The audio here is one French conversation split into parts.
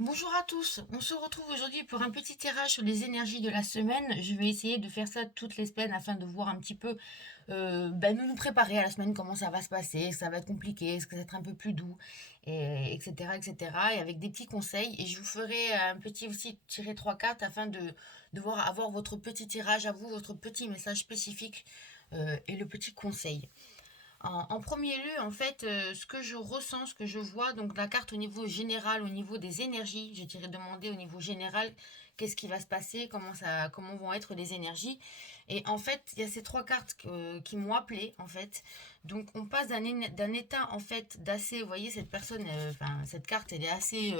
Bonjour à tous, on se retrouve aujourd'hui pour un petit tirage sur les énergies de la semaine. Je vais essayer de faire ça toutes les semaines afin de voir un petit peu, nous préparer à la semaine, comment ça va se passer, est-ce que ça va être compliqué, est-ce que ça va être un peu plus doux, etc., etc. Et avec des petits conseils. Et je vous ferai un petit aussi tirer trois cartes afin de voir, avoir votre petit tirage à vous, votre petit message spécifique et le petit conseil. En premier lieu, en fait, ce que je ressens, ce que je vois, donc la carte au niveau général, au niveau des énergies, je dirais demander au niveau général qu'est-ce qui va se passer, comment vont être les énergies. Et en fait, il y a ces trois cartes qui m'ont appelé, en fait. Donc, on passe d'un état, en fait, d'assez, vous voyez, cette personne, enfin, cette carte, elle est assez,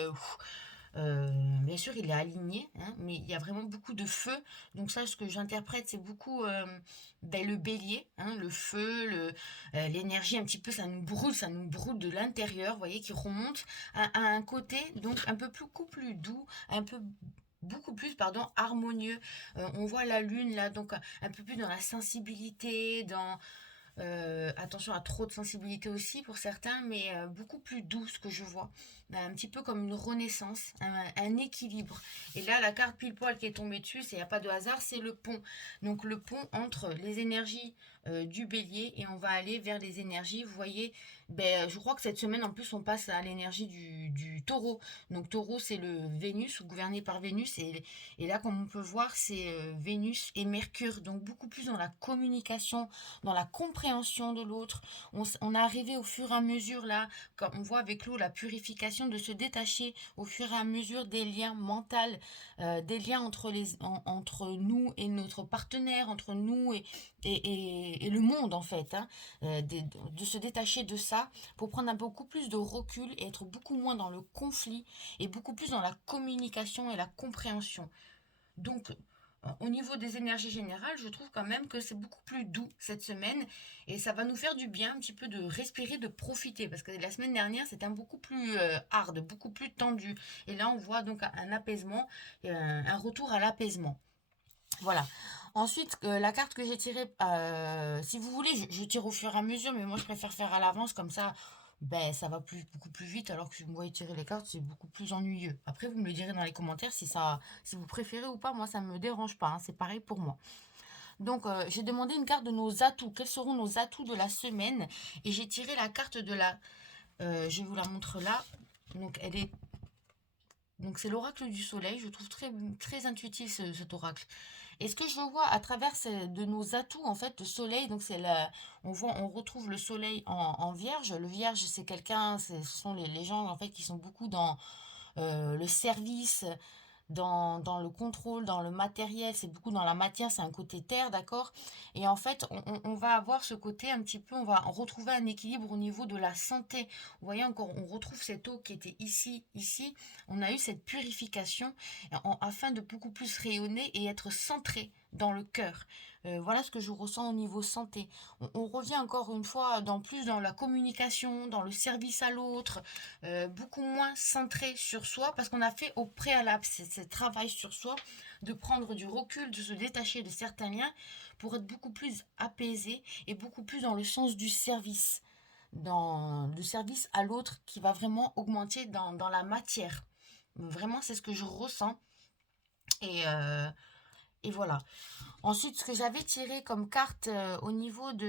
bien sûr, il est aligné, hein, mais il y a vraiment beaucoup de feu. Donc ça, ce que j'interprète, c'est beaucoup le bélier, hein, le feu, l'énergie un petit peu, ça nous brûle de l'intérieur, vous voyez, qui remonte à un côté, donc un peu beaucoup plus doux, un peu beaucoup plus, pardon, harmonieux. On voit la lune là, donc un peu plus dans la sensibilité, attention à trop de sensibilité aussi pour certains, mais beaucoup plus douce que je vois. Un petit peu comme une renaissance, un équilibre. Et là, la carte pile poil qui est tombée dessus, il n'y a pas de hasard, c'est le pont. Donc le pont entre les énergies du bélier et on va aller vers les énergies, vous voyez, je crois que cette semaine en plus on passe à l'énergie du taureau. Donc taureau c'est le Vénus, ou gouverné par Vénus, et là comme on peut voir c'est Vénus et Mercure, donc beaucoup plus dans la communication, dans la compréhension de l'autre. On est arrivé au fur et à mesure, là, comme on voit avec l'eau, la purification, de se détacher au fur et à mesure des liens mentaux, des liens entre nous et notre partenaire, entre nous et le monde, en fait. Hein. De se détacher de ça pour prendre un beaucoup plus de recul et être beaucoup moins dans le conflit et beaucoup plus dans la communication et la compréhension. Donc, au niveau des énergies générales, je trouve quand même que c'est beaucoup plus doux cette semaine et ça va nous faire du bien un petit peu de respirer, de profiter parce que la semaine dernière c'était un beaucoup plus hard, beaucoup plus tendu et là on voit donc un apaisement, un retour à l'apaisement. Voilà. Ensuite, la carte que j'ai tirée, si vous voulez, je tire au fur et à mesure, mais moi je préfère faire à l'avance, comme ça, ça va beaucoup plus vite, alors que si vous me voyez tirer les cartes, c'est beaucoup plus ennuyeux. Après, vous me le direz dans les commentaires si vous préférez ou pas. Moi, ça me dérange pas, hein, c'est pareil pour moi. Donc, j'ai demandé une carte de nos atouts. Quels seront nos atouts de la semaine? Et j'ai tiré la carte je vous la montre là. Donc, c'est l'oracle du soleil. Je trouve très, très intuitif cet oracle. Et ce que je vois à travers de nos atouts, en fait, le soleil, donc on retrouve le soleil en vierge. Le vierge, c'est ce sont les gens, en fait, qui sont beaucoup dans le service, dans le contrôle, dans le matériel, c'est beaucoup dans la matière, c'est un côté terre, d'accord? Et en fait, on va avoir ce côté un petit peu, on va retrouver un équilibre au niveau de la santé. Vous voyez encore, on retrouve cette eau qui était ici, on a eu cette purification afin de beaucoup plus rayonner et être centré dans le cœur. Voilà ce que je ressens au niveau santé. On revient encore une fois plus dans la communication, dans le service à l'autre, beaucoup moins centré sur soi parce qu'on a fait au préalable ce travail sur soi, de prendre du recul, de se détacher de certains liens pour être beaucoup plus apaisé et beaucoup plus dans le sens du service, dans le service à l'autre qui va vraiment augmenter dans la matière. Vraiment, c'est ce que je ressens. Et, euh, et voilà. Ensuite, ce que j'avais tiré comme carte au niveau de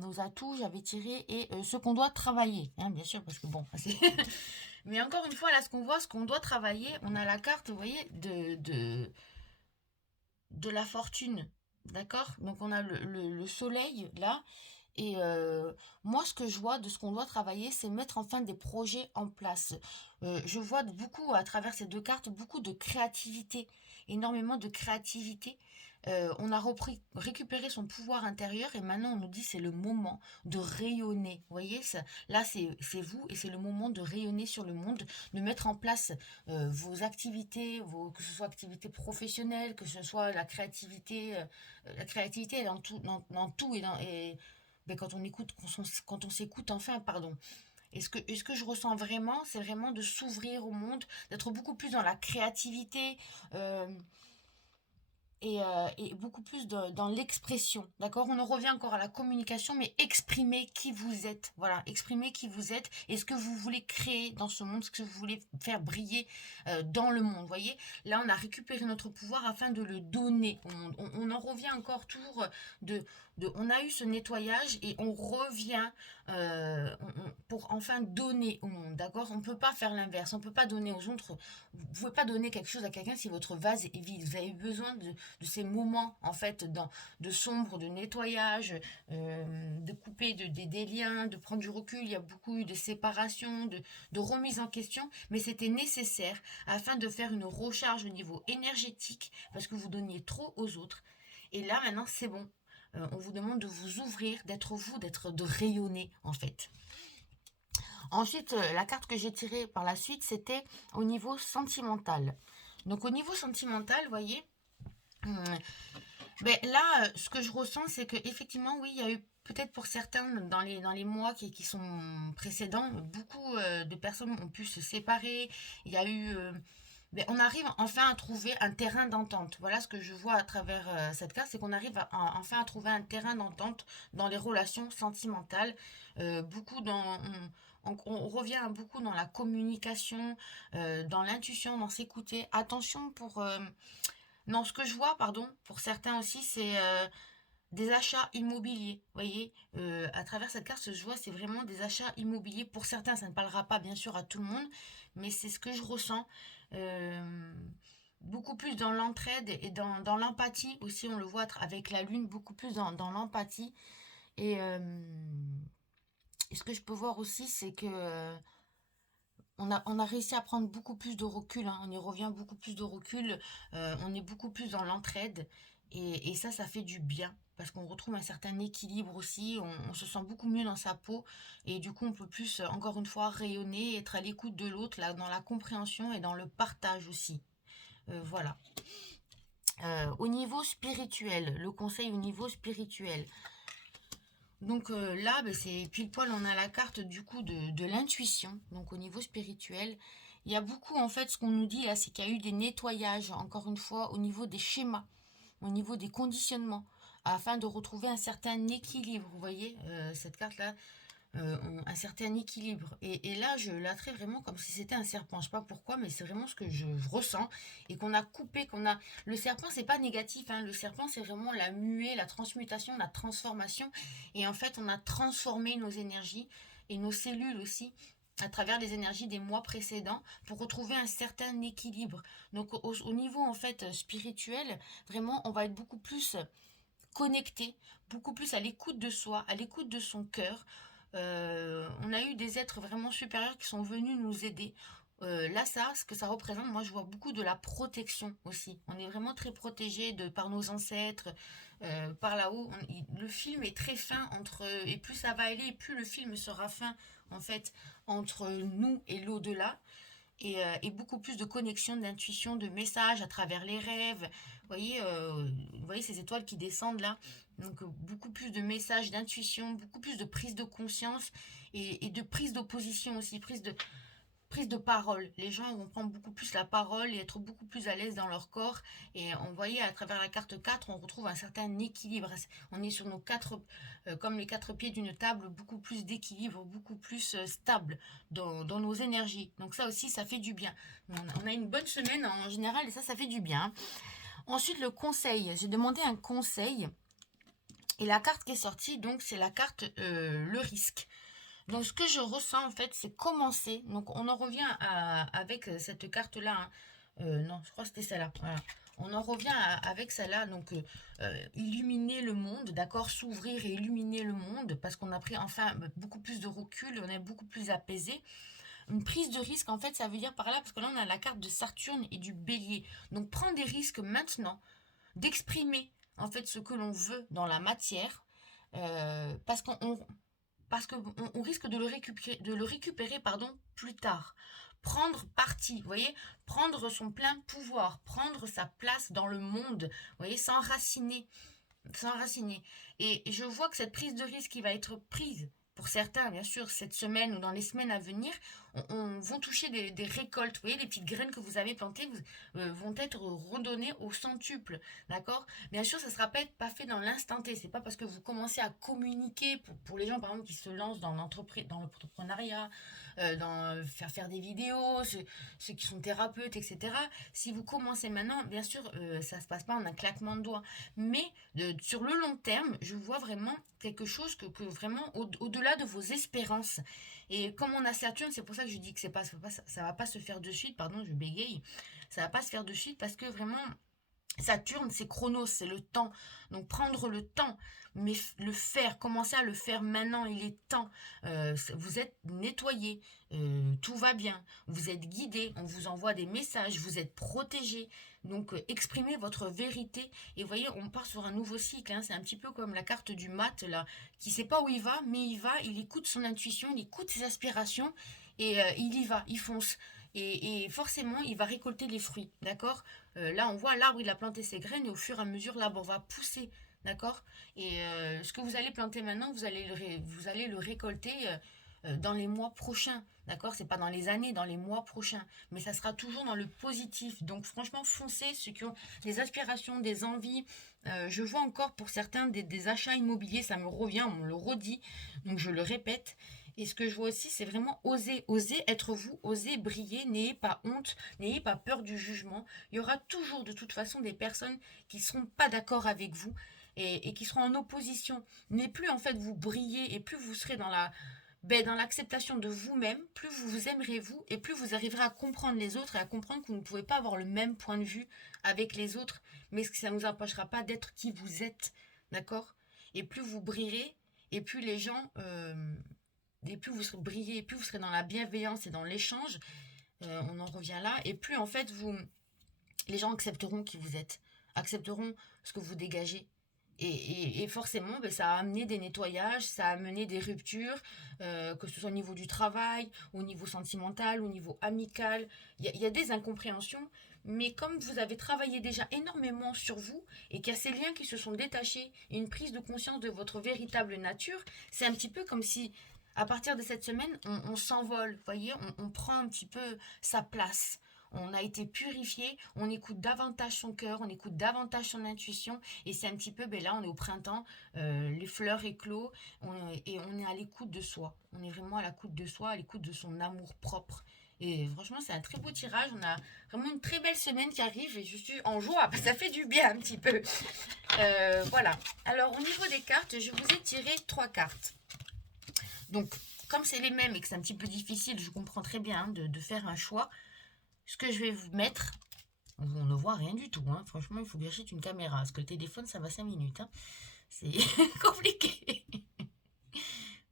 nos atouts, j'avais tiré ce qu'on doit travailler, hein, bien sûr, parce que bon, mais encore une fois, là, ce qu'on doit travailler, on a la carte, vous voyez, de la fortune, d'accord? Donc on a le soleil là, et moi, ce que je vois de ce qu'on doit travailler, c'est mettre enfin des projets en place. Je vois beaucoup, à travers ces deux cartes, beaucoup de créativité, énormément de créativité. On a récupéré son pouvoir intérieur et maintenant on nous dit c'est le moment de rayonner. Vous voyez, là c'est vous et c'est le moment de rayonner sur le monde, de mettre en place vos activités, que ce soit activités professionnelles, que ce soit la créativité. La créativité elle est dans tout ben, quand on écoute, quand on s'écoute enfin, pardon. Et ce que je ressens vraiment, c'est vraiment de s'ouvrir au monde, d'être beaucoup plus dans la créativité, euh, et beaucoup plus dans l'expression, d'accord? On en revient encore à la communication, mais exprimer qui vous êtes, voilà, exprimer qui vous êtes et ce que vous voulez créer dans ce monde, ce que vous voulez faire briller dans le monde, voyez? Là, on a récupéré notre pouvoir afin de le donner au monde. On en revient encore toujours on a eu ce nettoyage et on revient pour enfin donner au monde, d'accord? On ne peut pas faire l'inverse, on ne peut pas donner aux autres. Vous ne pouvez pas donner quelque chose à quelqu'un si votre vase est vide. Vous avez besoin de ces moments, en fait, de sombre, de nettoyage, de couper des liens, de prendre du recul. Il y a beaucoup eu de séparation, de remise en question, mais c'était nécessaire afin de faire une recharge au niveau énergétique parce que vous donniez trop aux autres. Et là, maintenant, c'est bon. On vous demande de vous ouvrir, d'être vous, de rayonner, en fait. Ensuite, la carte que j'ai tirée par la suite, c'était au niveau sentimental. Donc, au niveau sentimental, vous voyez, ben là, ce que je ressens, c'est que effectivement, oui, il y a eu peut-être pour certains dans les mois qui sont précédents, beaucoup de personnes ont pu se séparer. Il y a eu, ben, on arrive enfin à trouver un terrain d'entente. Voilà ce que je vois à travers cette carte, c'est qu'on arrive enfin à trouver un terrain d'entente dans les relations sentimentales. Beaucoup on revient beaucoup dans la communication, dans l'intuition, dans s'écouter. Attention pour non, ce que je vois, pardon, pour certains aussi, c'est des achats immobiliers. Vous voyez, à travers cette carte, ce que je vois, c'est vraiment des achats immobiliers. Pour certains, ça ne parlera pas bien sûr à tout le monde, mais c'est ce que je ressens. Euh, Beaucoup plus dans l'entraide et dans l'empathie aussi, on le voit avec la lune, beaucoup plus dans l'empathie. Et ce que je peux voir aussi, c'est que on a réussi à prendre beaucoup plus de recul, hein, on y revient beaucoup plus de recul, on est beaucoup plus dans l'entraide et ça fait du bien parce qu'on retrouve un certain équilibre aussi, on se sent beaucoup mieux dans sa peau et du coup on peut plus, encore une fois, rayonner, être à l'écoute de l'autre, là, dans la compréhension et dans le partage aussi. Voilà. Au niveau spirituel, le conseil au niveau spirituel. Donc là, ben, c'est pile poil, on a la carte du coup de l'intuition, donc au niveau spirituel. Il y a beaucoup, en fait, ce qu'on nous dit là, c'est qu'il y a eu des nettoyages, encore une fois, au niveau des schémas, au niveau des conditionnements, afin de retrouver un certain équilibre. Vous voyez, cette carte-là, un certain équilibre. Et là, je la traite vraiment comme si c'était un serpent. Je sais pas pourquoi, mais c'est vraiment ce que je ressens. Et qu'on a coupé, qu'on a... Le serpent, c'est pas négatif, hein. Le serpent, c'est vraiment la muée, la transmutation, la transformation. Et en fait, on a transformé nos énergies et nos cellules aussi à travers les énergies des mois précédents pour retrouver un certain équilibre. Donc au niveau en fait spirituel, vraiment on va être beaucoup plus connecté, beaucoup plus à l'écoute de soi, à l'écoute de son cœur. On a eu des êtres vraiment supérieurs qui sont venus nous aider. Là, ça, ce que ça représente, moi, je vois beaucoup de la protection aussi. On est vraiment très protégé par nos ancêtres, par là-haut. Le film est très fin et plus ça va aller, et plus le film sera fin, en fait, entre nous et l'au-delà et beaucoup plus de connexion, d'intuition, de messages à travers les rêves. Vous voyez ces étoiles qui descendent là. Donc beaucoup plus de messages, d'intuition, beaucoup plus de prise de conscience et de prise d'opposition aussi, prise de parole. Les gens vont prendre beaucoup plus la parole et être beaucoup plus à l'aise dans leur corps. Et on voyait à travers la carte 4, on retrouve un certain équilibre. On est sur nos comme les quatre pieds d'une table, beaucoup plus d'équilibre, beaucoup plus stable dans nos énergies. Donc ça aussi, ça fait du bien. On a une bonne semaine en général et ça fait du bien. Ensuite, le conseil. J'ai demandé un conseil. Et la carte qui est sortie, donc, c'est la carte le risque. Donc, ce que je ressens, en fait, c'est commencer. Donc, on en revient avec cette carte-là, hein. Non, je crois que c'était celle-là. Voilà. On en revient avec celle-là. Donc, illuminer le monde, d'accord? S'ouvrir et illuminer le monde, parce qu'on a pris enfin beaucoup plus de recul, on est beaucoup plus apaisé. Une prise de risque, en fait, ça veut dire par là, parce que là, on a la carte de Saturne et du Bélier. Donc, prendre des risques maintenant, d'exprimer, en fait, ce que l'on veut dans la matière, parce qu'on risque de le récupérer pardon, plus tard. Prendre parti, vous voyez, prendre son plein pouvoir, prendre sa place dans le monde, vous voyez, s'enraciner. Et je vois que cette prise de risque qui va être prise, pour certains, bien sûr, cette semaine ou dans les semaines à venir, vont toucher des récoltes. Vous voyez, les petites graines que vous avez plantées vont être redonnées au centuple, d'accord? Bien sûr, ça ne sera pas fait dans l'instant T. C'est pas parce que vous commencez à communiquer pour les gens, par exemple, qui se lancent dans l'entreprise, dans l'entrepreneuriat, dans faire des vidéos, ceux qui sont thérapeutes, etc. Si vous commencez maintenant, bien sûr, ça ne se passe pas en un claquement de doigts. Mais sur le long terme, je vois vraiment quelque chose que vraiment au-delà de vos espérances. Et comme on a Saturne, c'est pour ça que je dis que ça va pas se faire de suite, pardon, je bégaye, ça va pas se faire de suite parce que vraiment, Saturne, c'est Chronos, c'est le temps. Donc prendre le temps, mais le faire, commencer à le faire maintenant, il est temps. Vous êtes nettoyé, tout va bien, vous êtes guidé, on vous envoie des messages, vous êtes protégé. Donc exprimez votre vérité. Et vous voyez, on part sur un nouveau cycle. Hein. C'est un petit peu comme la carte du mat, là, qui sait pas où il va, mais il écoute son intuition, il écoute ses aspirations, et il y va, il fonce. Et forcément, il va récolter les fruits, d'accord? Là, on voit l'arbre, il a planté ses graines et au fur et à mesure, l'arbre va pousser. D'accord. Et ce que vous allez planter maintenant, vous allez le récolter dans les mois prochains. D'accord. C'est pas dans les années, dans les mois prochains. Mais ça sera toujours dans le positif. Donc, franchement, foncez ceux qui ont des aspirations, des envies. Je vois encore pour certains des achats immobiliers. Ça me revient, on me le redit. Donc, je le répète. Et ce que je vois aussi, c'est vraiment oser. Oser être vous, oser briller. N'ayez pas honte, n'ayez pas peur du jugement. Il y aura toujours de toute façon des personnes qui ne seront pas d'accord avec vous et qui seront en opposition. Mais plus en fait vous brillez et plus vous serez dans l'acceptation de vous-même, plus vous vous aimerez vous et plus vous arriverez à comprendre les autres et à comprendre que vous ne pouvez pas avoir le même point de vue avec les autres, mais que ça ne vous empêchera pas d'être qui vous êtes. D'accord. Et plus vous brillerez et plus les gens... et plus vous serez brillé, et plus vous serez dans la bienveillance et dans l'échange, on en revient là, et plus en fait les gens accepteront qui vous êtes, accepteront ce que vous dégagez. Et forcément, ben, ça a amené des nettoyages, ça a amené des ruptures, que ce soit au niveau du travail, au niveau sentimental, au niveau amical. Il y a des incompréhensions, mais comme vous avez travaillé déjà énormément sur vous et qu'il y a ces liens qui se sont détachés et une prise de conscience de votre véritable nature, c'est un petit peu comme si, à partir de cette semaine, on s'envole, vous voyez, on prend un petit peu sa place. On a été purifié, on écoute davantage son cœur, on écoute davantage son intuition, et c'est un petit peu, ben là on est au printemps, les fleurs éclosent, et on est à l'écoute de soi. On est vraiment à l'écoute de soi, à l'écoute de son amour propre. Et franchement, c'est un très beau tirage. On a vraiment une très belle semaine qui arrive et je suis en joie. Ça fait du bien un petit peu. Voilà. Alors, au niveau des cartes, je vous ai tiré 3 cartes. Donc, comme c'est les mêmes et que c'est un petit peu difficile, je comprends très bien de faire un choix. Ce que je vais vous mettre, on ne voit rien du tout. Hein. Franchement, il faut que j'achète une caméra. Parce que le téléphone, ça va 5 minutes. Hein. C'est compliqué.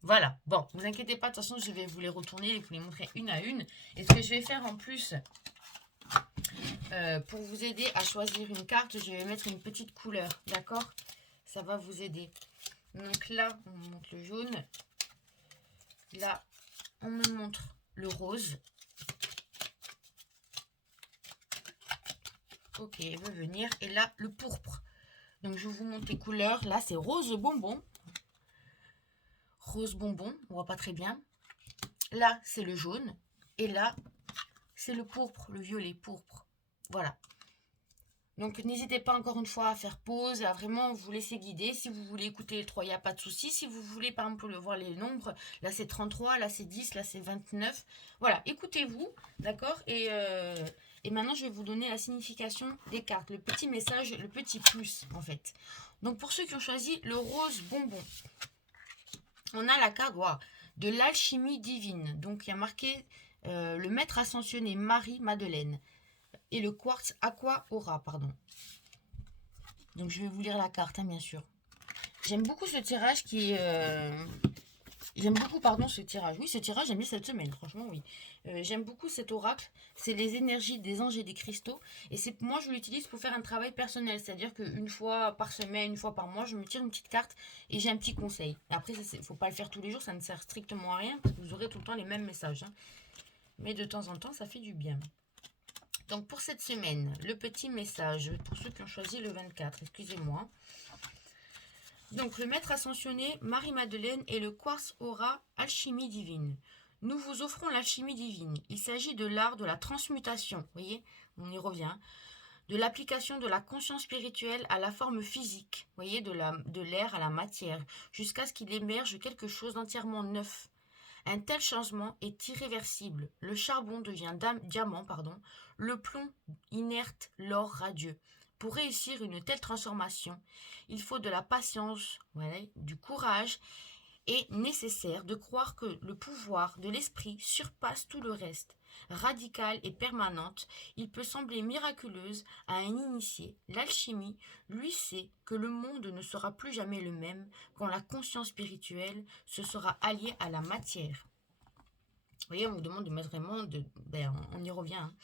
Voilà. Bon, vous inquiétez pas. De toute façon, je vais vous les retourner et vous les montrer une à une. Et ce que je vais faire en plus, pour vous aider à choisir une carte, je vais mettre une petite couleur. D'accord? Ça va vous aider. Donc là, on me montre le jaune. Là, on me montre le rose. Ok, elle veut venir. Et là, le pourpre. Donc, je vous montre les couleurs. Là, c'est rose bonbon. Rose bonbon, on voit pas très bien. Là, c'est le jaune. Et là, c'est le pourpre, le violet pourpre. Voilà. Donc, n'hésitez pas encore une fois à faire pause, à vraiment vous laisser guider. Si vous voulez écouter les 3, il n'y a pas de souci. Si vous voulez, par exemple, voir les nombres, là, c'est 33, là, c'est 10, là, c'est 29. Voilà, écoutez-vous, d'accord? Et maintenant, je vais vous donner la signification des cartes. Le petit message, le petit plus, en fait. Donc, pour ceux qui ont choisi le rose bonbon, on a la carte de l'alchimie divine. Donc, il y a marqué le maître ascensionné Marie-Madeleine. Et le quartz aqua aura, pardon. Donc, je vais vous lire la carte, hein, bien sûr. J'aime beaucoup ce tirage qui est... J'aime beaucoup, pardon, ce tirage. Oui, ce tirage, j'aime bien cette semaine, franchement, oui. J'aime beaucoup cet oracle. C'est les énergies des anges et des cristaux. Et c'est moi, je l'utilise pour faire un travail personnel. C'est-à-dire qu'une fois par semaine, une fois par mois, je me tire une petite carte et j'ai un petit conseil. Après, il ne faut pas le faire tous les jours, ça ne sert strictement à rien parce que vous aurez tout le temps les mêmes messages. Hein. Mais de temps en temps, ça fait du bien. Donc, pour cette semaine, le petit message, pour ceux qui ont choisi le 24, excusez-moi. Donc, le maître ascensionné, Marie-Madeleine et le quartz aura alchimie divine. Nous vous offrons l'alchimie divine. Il s'agit de l'art de la transmutation. Vous voyez, on y revient. De l'application de la conscience spirituelle à la forme physique. Vous voyez, de l'air à la matière, jusqu'à ce qu'il émerge quelque chose d'entièrement neuf. Un tel changement est irréversible. Le charbon devient diamant, le plomb inerte, l'or radieux. Pour réussir une telle transformation, il faut de la patience, voilà, du courage est nécessaire de croire que le pouvoir de l'esprit surpasse tout le reste. Radicale et permanente, il peut sembler miraculeuse à un initié. L'alchimie, lui, sait que le monde ne sera plus jamais le même quand la conscience spirituelle se sera alliée à la matière. Vous voyez, on vous demande de mettre vraiment on y revient. Hein.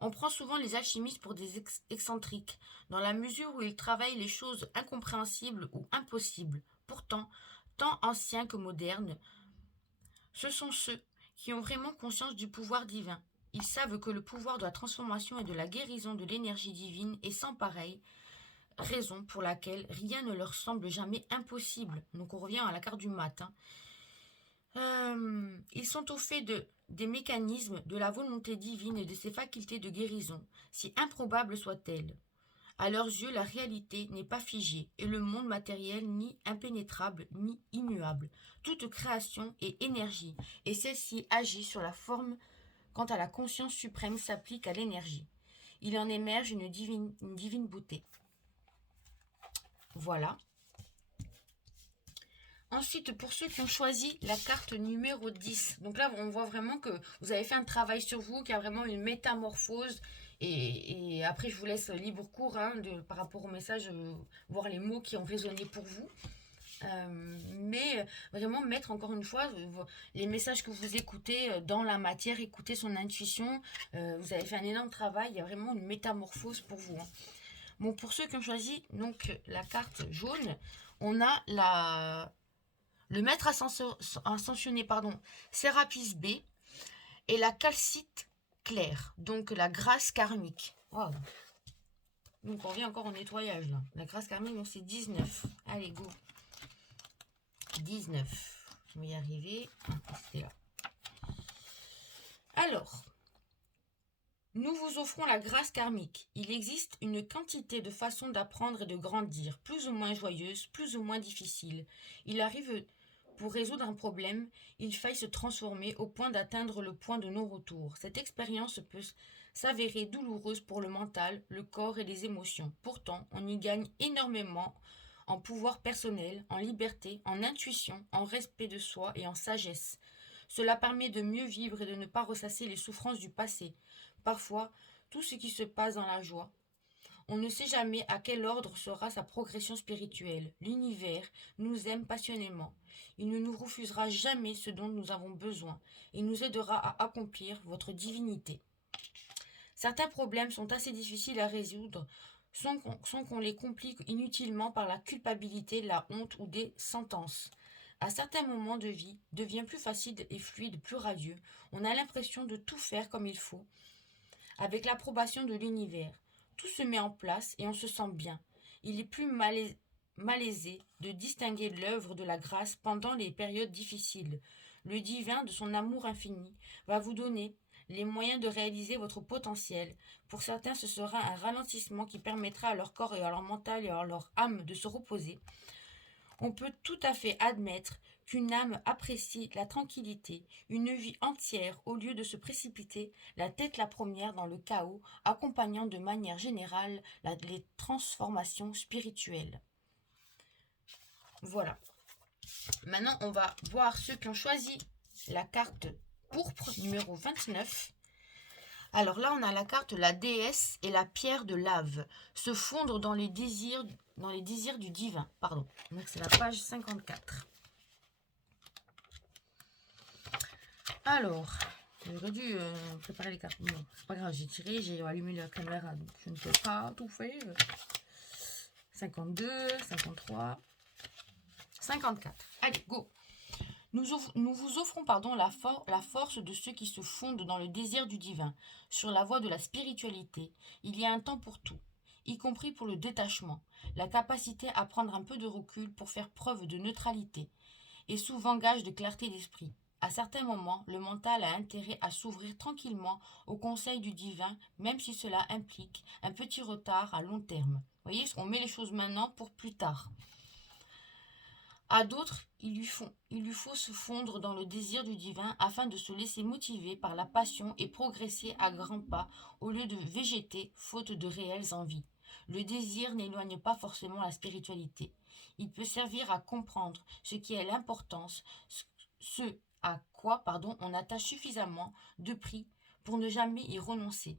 On prend souvent les alchimistes pour des excentriques, dans la mesure où ils travaillent les choses incompréhensibles ou impossibles. Pourtant, tant anciens que modernes, ce sont ceux qui ont vraiment conscience du pouvoir divin. Ils savent que le pouvoir de la transformation et de la guérison de l'énergie divine est sans pareil, raison pour laquelle rien ne leur semble jamais impossible. Donc on revient à la carte du matin. Ils sont au fait des mécanismes de la volonté divine et de ses facultés de guérison, si improbables soient-elles. À leurs yeux, la réalité n'est pas figée, et le monde matériel ni impénétrable ni immuable. Toute création est énergie, et celle-ci agit sur la forme quant à la conscience suprême s'applique à l'énergie. Il en émerge une divine beauté. Voilà. Ensuite, pour ceux qui ont choisi la carte numéro 10, donc là, on voit vraiment que vous avez fait un travail sur vous, qu'il y a vraiment une métamorphose. Et après, je vous laisse libre cours par rapport au message, voir les mots qui ont résonné pour vous. Mais vraiment mettre encore une fois les messages que vous écoutez dans la matière, écouter son intuition. Vous avez fait un énorme travail, il y a vraiment une métamorphose pour vous. Hein. Bon, pour ceux qui ont choisi donc la carte jaune, on a le maître ascensionné, Sérapis B, et la calcite claire, donc la grâce karmique. Wow. Donc on revient encore au nettoyage là. La grâce karmique, donc c'est 19. Allez, go. 19. Je vais y arriver. C'était là. Alors, nous vous offrons la grâce karmique. Il existe une quantité de façons d'apprendre et de grandir, plus ou moins joyeuses, plus ou moins difficiles. Il arrive pour résoudre un problème, il faille se transformer au point d'atteindre le point de non-retour. Cette expérience peut s'avérer douloureuse pour le mental, le corps et les émotions. Pourtant, on y gagne énormément en pouvoir personnel, en liberté, en intuition, en respect de soi et en sagesse. Cela permet de mieux vivre et de ne pas ressasser les souffrances du passé. Parfois, tout ce qui se passe dans la joie, on ne sait jamais à quel ordre sera sa progression spirituelle. L'univers nous aime passionnément. Il ne nous refusera jamais ce dont nous avons besoin et nous aidera à accomplir votre divinité. Certains problèmes sont assez difficiles à résoudre sans qu'on les complique inutilement par la culpabilité, la honte ou des sentences. À certains moments de vie, devient plus facile et fluide, plus radieux. On a l'impression de tout faire comme il faut, avec l'approbation de l'univers. Tout se met en place et on se sent bien. Il est plus malaisé de distinguer l'œuvre de la grâce pendant les périodes difficiles. Le divin, de son amour infini, va vous donner les moyens de réaliser votre potentiel. Pour certains, ce sera un ralentissement qui permettra à leur corps et à leur mental et à leur âme de se reposer. On peut tout à fait admettre qu'une âme apprécie la tranquillité, une vie entière au lieu de se précipiter, la tête la première dans le chaos, accompagnant de manière générale les transformations spirituelles. Voilà. Maintenant, on va voir ceux qui ont choisi la carte pourpre numéro 29. Alors là, on a la carte la déesse et la pierre de lave, se fondre dans les désirs du divin. Pardon. Donc c'est la page 54. Alors, j'aurais dû préparer les cartes. Non, c'est pas grave, j'ai tiré, j'ai allumé la caméra, donc je ne peux pas tout faire. 52, 53, 54. Allez, go. Nous vous offrons la force de ceux qui se fondent dans le désir du divin. Sur la voie de la spiritualité, il y a un temps pour tout, y compris pour le détachement, la capacité à prendre un peu de recul pour faire preuve de neutralité, et souvent gage de clarté d'esprit. À certains moments, le mental a intérêt à s'ouvrir tranquillement au conseil du divin, même si cela implique un petit retard à long terme. Vous voyez, on met les choses maintenant pour plus tard. À d'autres, il lui faut se fondre dans le désir du divin afin de se laisser motiver par la passion et progresser à grands pas au lieu de végéter faute de réelles envies. Le désir n'éloigne pas forcément la spiritualité. Il peut servir à comprendre ce qui est l'importance, ce à quoi on attache suffisamment de prix pour ne jamais y renoncer.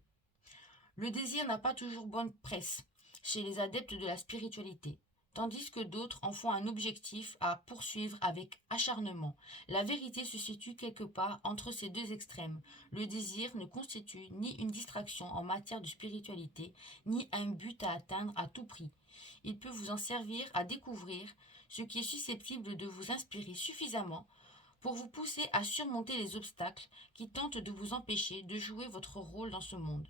Le désir n'a pas toujours bonne presse chez les adeptes de la spiritualité, tandis que d'autres en font un objectif à poursuivre avec acharnement. La vérité se situe quelque part entre ces deux extrêmes. Le désir ne constitue ni une distraction en matière de spiritualité, ni un but à atteindre à tout prix. Il peut vous en servir à découvrir ce qui est susceptible de vous inspirer suffisamment pour vous pousser à surmonter les obstacles qui tentent de vous empêcher de jouer votre rôle dans ce monde.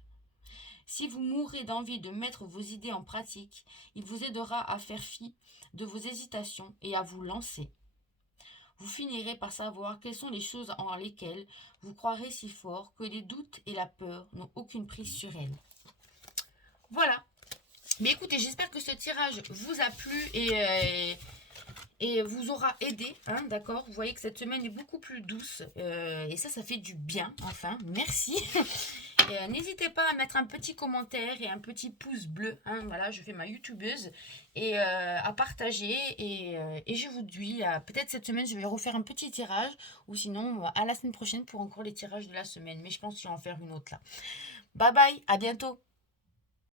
Si vous mourrez d'envie de mettre vos idées en pratique, il vous aidera à faire fi de vos hésitations et à vous lancer. Vous finirez par savoir quelles sont les choses en lesquelles vous croirez si fort que les doutes et la peur n'ont aucune prise sur elles. Voilà. Mais écoutez, j'espère que ce tirage vous a plu et vous aura aidé, hein, d'accord. Vous voyez que cette semaine est beaucoup plus douce et ça fait du bien, enfin, merci. N'hésitez pas à mettre un petit commentaire et un petit pouce bleu, hein, voilà, je fais ma youtubeuse, et à partager, et je vous dis, peut-être cette semaine je vais refaire un petit tirage, ou sinon à la semaine prochaine pour encore les tirages de la semaine, mais je pense que je vais en faire une autre là. Bye bye, à bientôt.